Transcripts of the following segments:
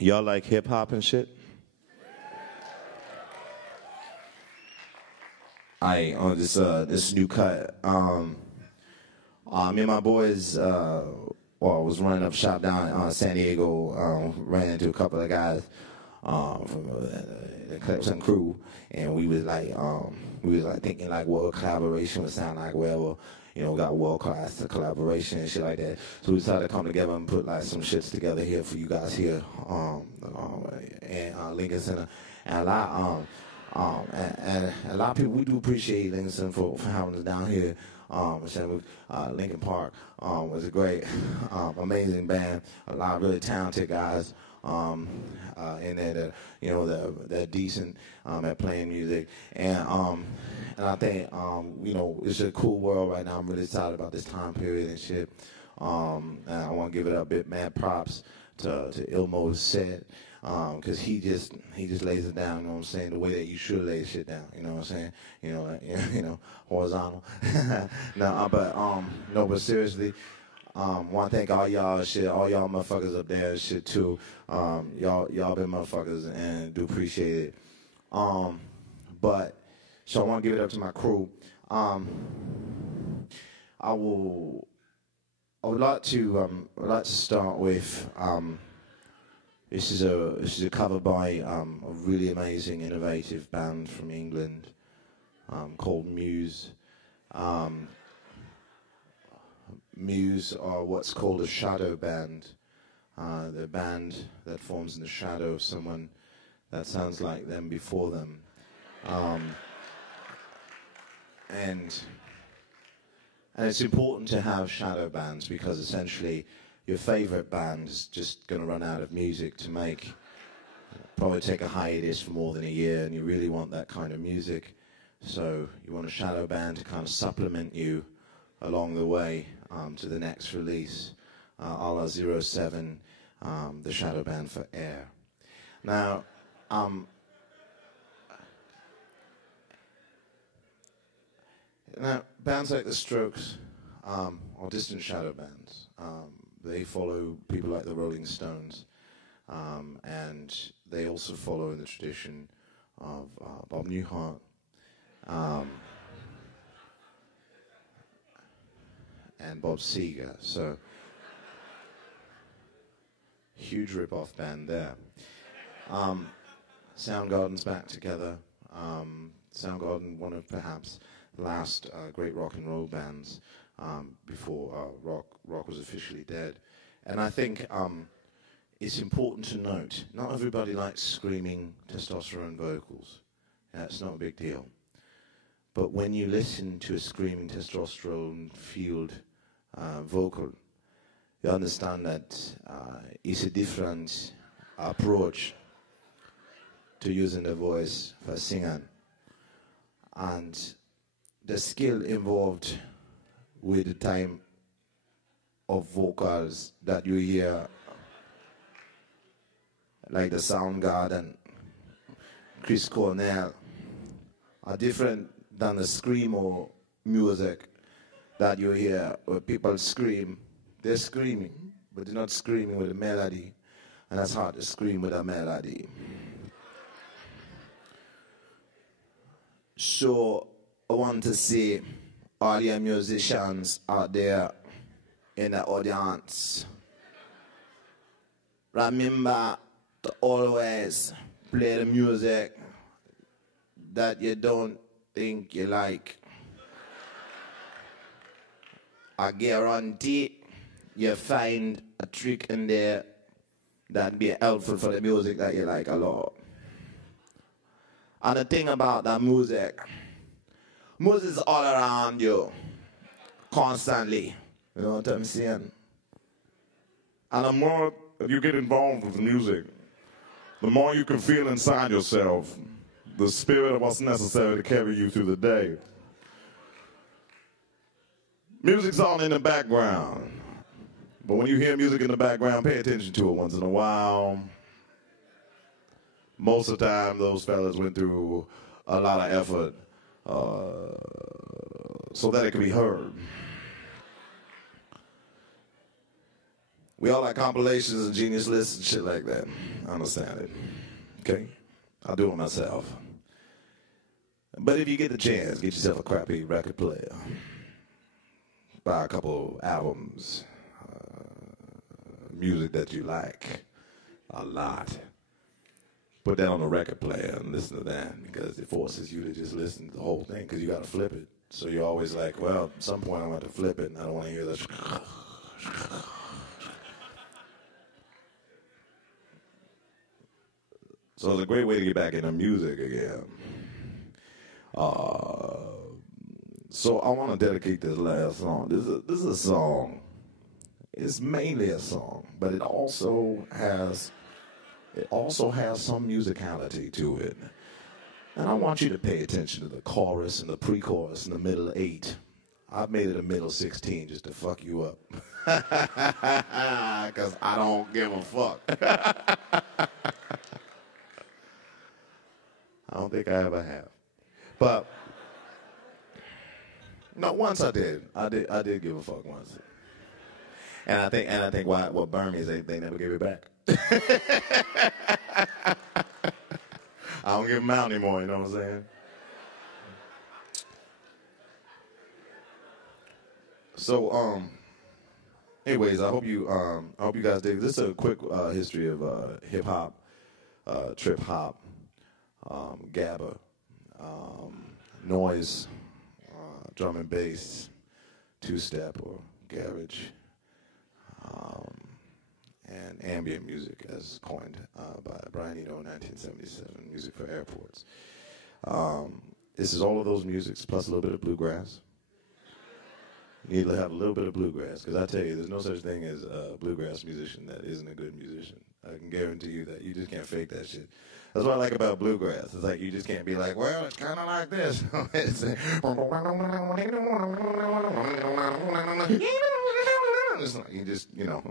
Y'all like hip hop and shit? On this new cut. Me and my boys, was running up shop down San Diego. Ran into a couple of guys from the Clemson crew, and we was like thinking like what collaboration would sound like. Well, you know, got world class collaboration and shit like that. So we decided to come together and put like some shits together here for you guys here, and Lincoln Center, and a lot of people, we do appreciate Lincoln Center for having us down here. Lincoln Park was a great, amazing band. A lot of really talented guys in there that, you know, they're decent at playing music. And I think, you know, it's a cool world right now. I'm really excited about this time period and shit. And I want to give it a bit mad props to Ilmo's set. Cause he just lays it down, you know what I'm saying, the way that you should lay shit down, you know what I'm saying, you know, horizontal. But seriously, want to thank all y'all shit, all y'all motherfuckers up there and shit too. Y'all been motherfuckers and do appreciate it. So I want to give it up to my crew. I would like to start with. This is a cover by a really amazing, innovative band from England called Muse. Muse are what's called a shadow band. The band that forms in the shadow of someone that sounds like them before them. And it's important to have shadow bands because essentially your favorite band is just going to run out of music to make. Probably take a hiatus for more than a year, and you really want that kind of music. So you want a shadow band to kind of supplement you along the way to the next release, a la 07, the shadow band for Air. Now, bands like The Strokes are distant shadow bands. They follow people like the Rolling Stones, and they also follow in the tradition of Bob Newhart. And Bob Seger, so huge rip-off band there. Soundgarden's back together. Soundgarden, one of perhaps the last great rock and roll bands before rock was officially dead. And I think it's important to note, not everybody likes screaming testosterone vocals. That's not a big deal. But when you listen to a screaming testosterone-fueled vocal, you understand that it's a different approach to using the voice for singing. And the skill involved with the time of vocals that you hear, like the Soundgarden, Chris Cornell, are different than the screamo music that you hear where people scream. They're screaming, but they're not screaming with a melody, and that's hard to scream with a melody. So I want to see all your musicians out there in the audience, remember to always play the music that you don't think you like. I guarantee you find a trick in there that'd be helpful for the music that you like a lot. And the thing about that music is all around you, constantly. You know what I'm saying? And the more you get involved with the music, the more you can feel inside yourself the spirit of what's necessary to carry you through the day. Music's all in the background. But when you hear music in the background, pay attention to it once in a while. Most of the time, those fellas went through a lot of effort so that it could be heard. We all like compilations and genius lists and shit like that. I understand it. Okay? I'll do it myself. But if you get the chance, get yourself a crappy record player. Buy a couple albums, music that you like a lot. Put that on a record player and listen to that, because it forces you to just listen to the whole thing, because you got to flip it. So you're always like, well, at some point I'm going to flip it, and I don't want to hear this. So it's a great way to get back into music again. So I want to dedicate this last song. This is a song. It's mainly a song, but it also has some musicality to it. And I want you to pay attention to the chorus and the pre-chorus and the middle 8. I've made it a middle 16 just to fuck you up. Because I don't give a fuck. I don't think I ever have. But no, once I did. I did give a fuck once. And I think what burned me is they never gave it back. I don't give them out anymore, you know what I'm saying? So, anyways, I hope you guys dig. This is a quick history of hip hop, trip hop, gabba, noise, drum and bass, two-step or garage, and ambient music, as coined by Brian Eno in 1977, music for airports. This is all of those musics plus a little bit of bluegrass. You need to have a little bit of bluegrass, because I tell you, there's no such thing as a bluegrass musician that isn't a good musician. I can guarantee you that. You just can't fake that shit. That's what I like about bluegrass. It's like you just can't be like, well, it's kind of like this. It's like you just, you know.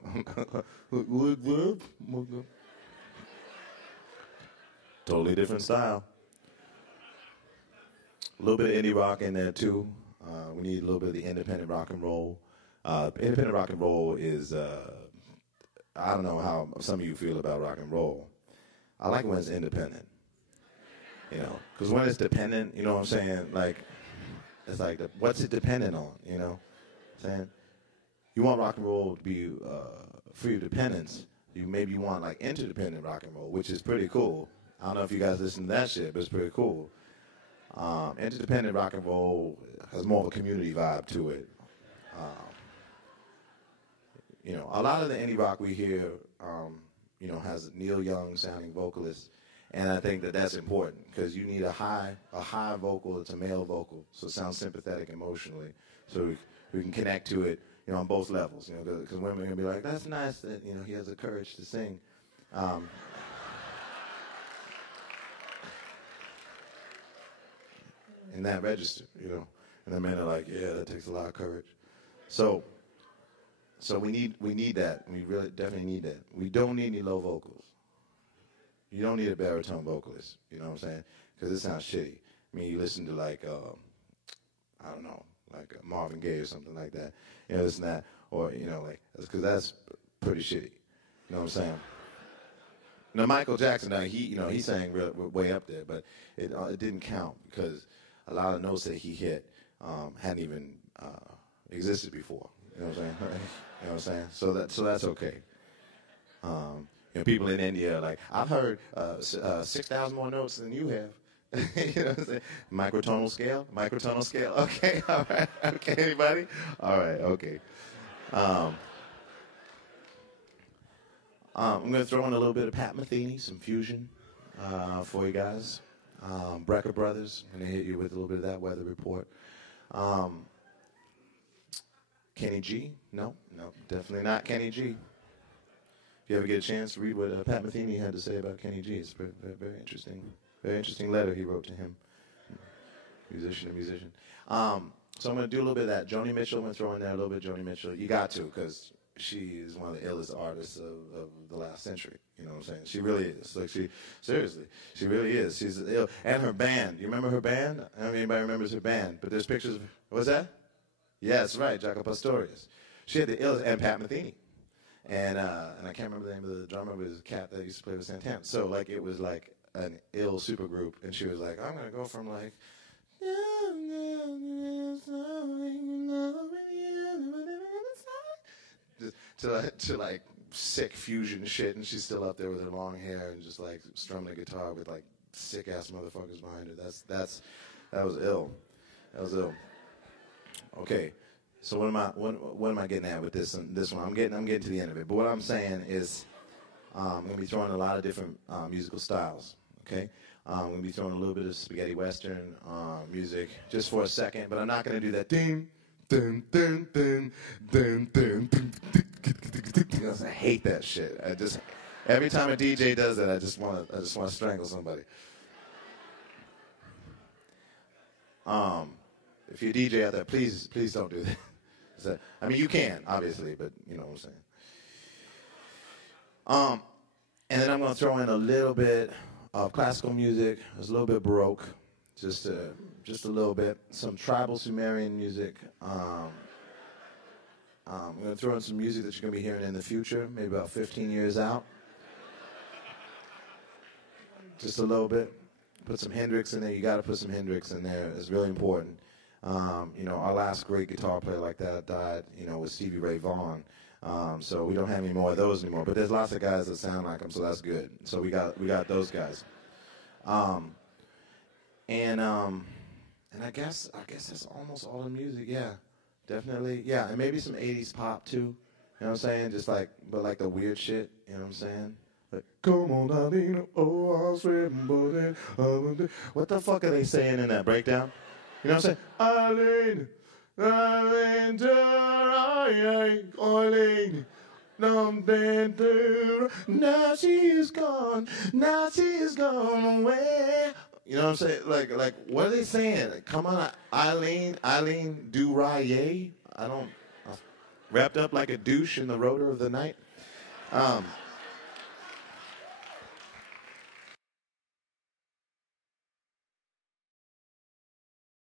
Totally different style. A little bit of indie rock in there, too. We need a little bit of the independent rock and roll. Independent rock and roll is, I don't know how some of you feel about rock and roll. I like when it's independent, you know, because when it's dependent, you know what I'm saying? Like, it's like, what's it dependent on, you know what I'm saying? You want rock and roll to be free of dependence. Maybe you want, like, interdependent rock and roll, which is pretty cool. I don't know if you guys listen to that shit, but it's pretty cool. Interdependent rock and roll has more of a community vibe to it. You know, a lot of the indie rock we hear, you know, has Neil Young sounding vocalists, and I think that that's important, because you need a high vocal. It's a male vocal, so it sounds sympathetic emotionally, so we can connect to it, you know, on both levels, you know, because women are gonna be like, that's nice that, you know, he has the courage to sing. In that register, you know, and the men are like, yeah, that takes a lot of courage. So we need that. We really definitely need that. We don't need any low vocals. You don't need a baritone vocalist. You know what I'm saying? Because it sounds shitty. I mean, you listen to like, I don't know, like Marvin Gaye or something like that. You know, this and that, or you know, like, because that's pretty shitty. You know what I'm saying? Now Michael Jackson, now he sang way up there, but it didn't count because a lot of notes that he hit hadn't even existed before. You know what I'm saying? You know what I'm saying? So that's okay. You know, people in India are like, I've heard 6,000 more notes than you have. You know what I'm saying? Microtonal scale. Okay, all right. Okay, anybody? All right, okay. I'm going to throw in a little bit of Pat Metheny, some fusion for you guys. Brecker Brothers, I'm going to hit you with a little bit of that weather report. Kenny G? No, definitely not Kenny G. If you ever get a chance to read what Pat Metheny had to say about Kenny G, it's very, very, very interesting. Very interesting letter he wrote to him. Musician to musician. So I'm going to do a little bit of that. Joni Mitchell, I'm going to throw in there a little bit of Joni Mitchell. You got to, because she is one of the illest artists of the last century. You know what I'm saying? She really is. Like, seriously, she really is. She's ill. And her band. You remember her band? I don't know if anybody remembers her band, but there's pictures of, what's that? Yeah, that's right, Jaco Pastorius. She had the illest, and Pat Metheny. And I can't remember the name of the drummer, but it was a cat that used to play with Santana. So like it was like an ill super group, and she was like, I'm gonna go from like to like sick fusion shit, and she's still up there with her long hair and just like strumming a guitar with like sick ass motherfuckers behind her. That was ill. That was ill. Okay. So what am I getting at with this one? I'm getting to the end of it. But what I'm saying is, I'm gonna be throwing a lot of different musical styles. Okay, I'm gonna be throwing a little bit of spaghetti western music just for a second, but I'm not gonna do that. Ding, ding, ding, ding, ding, ding, ding. I hate that shit. Every time a DJ does that, I just want to strangle somebody. If you're a DJ out there, please don't do that. I mean, you can, obviously, but you know what I'm saying. And then I'm going to throw in a little bit of classical music. There's a little bit Baroque, just a little bit. Some tribal Sumerian music. I'm going to throw in some music that you're going to be hearing in the future, maybe about 15 years out. Just a little bit. Put some Hendrix in there. You got to put some Hendrix in there. It's really important. You know, our last great guitar player like that died, you know, was Stevie Ray Vaughan. So we don't have any more of those anymore. But there's lots of guys that sound like him, so that's good. So we got those guys. And I guess that's almost all the music. Yeah, definitely. Yeah, and maybe some 80s pop too. You know what I'm saying? Just like, but like the weird shit. You know what I'm saying? Like, come on, Darlene, oh, I was waiting, what the fuck are they saying in that breakdown? You know what I'm saying? Eileen, now she's gone away. You know what I'm saying? Like, what are they saying? Like, come on, Eileen, do rye. Wrapped up like a douche in the rotor of the night.